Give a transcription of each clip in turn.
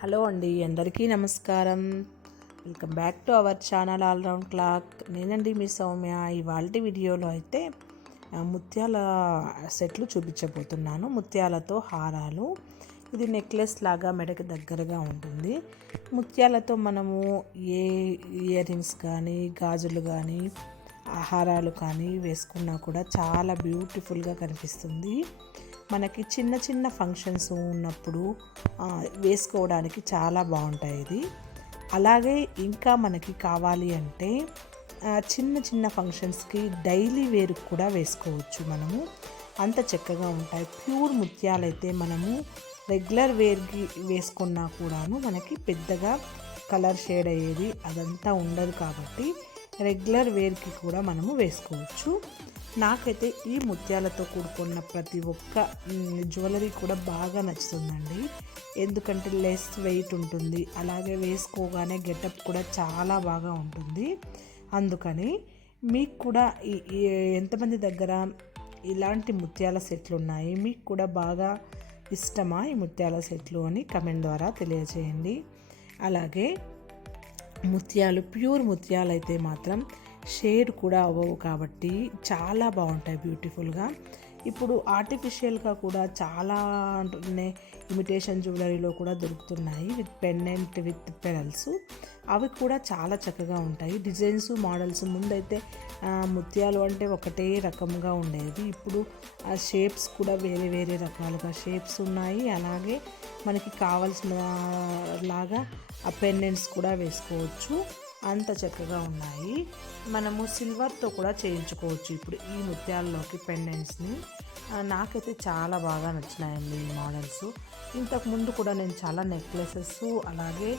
Hello అండి, అందరికీ నమస్కారం. Welcome back to our channel all round clock. నేనండి మీ సౌమ్య. ఇవాల్టి వీడియోలో అయితే ముత్యాల సెట్లు చూపించబోతున్నాను. ముత్యాలతో హారాలు. ఇది నెక్లెస్ లాగా మెడకి దగ్గరగా ఉంటుంది. ముత్యాలతో మనము ఏ ఇయర్ రింగ్స్ కానీ, గాజులు కానీ, హారాలు కానీ వేసుకున్నా కూడా చాలా బ్యూటిఫుల్గా కనిపిస్తుంది. మనకి చిన్న చిన్న ఫంక్షన్స్ ఉన్నప్పుడు వేసుకోవడానికి చాలా బాగుంటాయి ఇది. అలాగే ఇంకా మనకి కావాలి అంటే చిన్న చిన్న ఫంక్షన్స్కి డైలీ వేర్ కూడా వేసుకోవచ్చు మనము. అంత చక్కగా ఉంటాయి. ప్యూర్ ముత్యాలైతే మనము రెగ్యులర్ వేర్కి వేసుకున్నా కూడాను మనకి పెద్దగా కలర్ షేడ్ అయ్యేది అదంతా ఉండదు కాబట్టి రెగ్యులర్ వేర్కి కూడా మనము వేసుకోవచ్చు. నాకైతే ఈ ముత్యాలతో కూడుకున్న ప్రతి ఒక్క జ్యువెలరీ కూడా బాగా నచ్చుతుందండి. ఎందుకంటే లెస్ వెయిట్ ఉంటుంది, అలాగే వేసుకోగానే గెటప్ కూడా చాలా బాగా ఉంటుంది. అందుకని మీకు కూడా ఎంతమంది దగ్గర ఇలాంటి ముత్యాల సెట్లు ఉన్నాయి, మీకు కూడా బాగా ఇష్టమా ఈ ముత్యాల సెట్లు అని కమెంట్ ద్వారా తెలియజేయండి. అలాగే ముత్యాలు ప్యూర్ ముత్యాలు అయితే మాత్రం షేడ్ కూడా అవ్వవు కాబట్టి చాలా బాగుంటాయి బ్యూటిఫుల్గా. ఇప్పుడు ఆర్టిఫిషియల్గా కూడా చాలా ఇమిటేషన్ జ్యువెలరీలో కూడా దొరుకుతున్నాయి విత్ పెండెంట్ విత్ పెరల్స్. అవి కూడా చాలా చక్కగా ఉంటాయి. డిజైన్స్ మోడల్స్ ముందైతే ముత్యాలు అంటే ఒకటే రకంగా ఉండేది. ఇప్పుడు ఆ షేప్స్ కూడా వేరే వేరే రకాలుగా షేప్స్ ఉన్నాయి. అలాగే మనకి కావాల్సిన లాగా ఆ పెండెంట్స్ కూడా వేసుకోవచ్చు. అంత చక్కగా ఉన్నాయి. మనము సిల్వర్తో కూడా చేయించుకోవచ్చు ఇప్పుడు ఈ ముత్యాల్లోకి పెండెంట్స్ని. నాకైతే చాలా బాగా నచ్చినాయండి ఈ మోడల్స్. ఇంతకుముందు కూడా నేను చాలా నెక్లెసెస్ అలాగే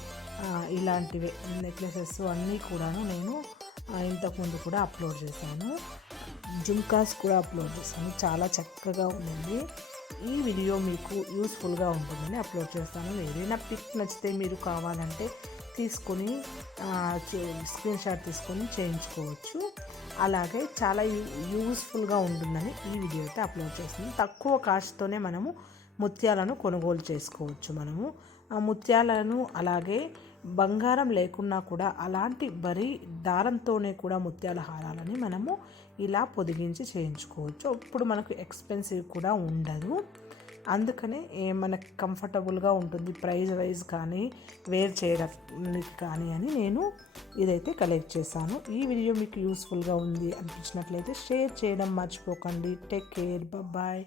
ఇలాంటివి నెక్లెసెస్ అన్నీ కూడాను నేను ఇంతకుముందు కూడా అప్లోడ్ చేశాను. జుమ్కాస్ కూడా అప్లోడ్ చేశాను. చాలా చక్కగా ఉంది. ఈ వీడియో మీకు యూస్ఫుల్గా ఉంటుందని అప్లోడ్ చేస్తాను. ఏదైనా పిక్ నచ్చితే మీరు కావాలంటే తీసుకొని స్క్రీన్ షాట్ తీసుకొని చేయించుకోవచ్చు. అలాగే చాలా యూస్ఫుల్గా ఉంటుందని ఈ వీడియో అయితే అప్లోడ్ చేస్తుంది. తక్కువ కాస్ట్తోనే మనము ముత్యాలను కొనుగోలు చేసుకోవచ్చు. మనము ఆ ముత్యాలను అలాగే బంగారం లేకున్నా కూడా అలాంటి దారంతోనే కూడా ముత్యాల హారాలని మనము ఇలా పొదిగించి చేయించుకోవచ్చు. ఇప్పుడు మనకు ఎక్స్పెన్సివ్ కూడా ఉండదు. అందుకనే మనకు కంఫర్టబుల్గా ఉంటుంది ప్రైస్ వైజ్ కానీ వేర్ చేయడానికి కానీ అని నేను ఇదైతే కలెక్ట్ చేశాను. ఈ వీడియో మీకు యూస్ఫుల్గా ఉంది అనిపించినట్లయితే షేర్ చేయడం మర్చిపోకండి. Take care, bye.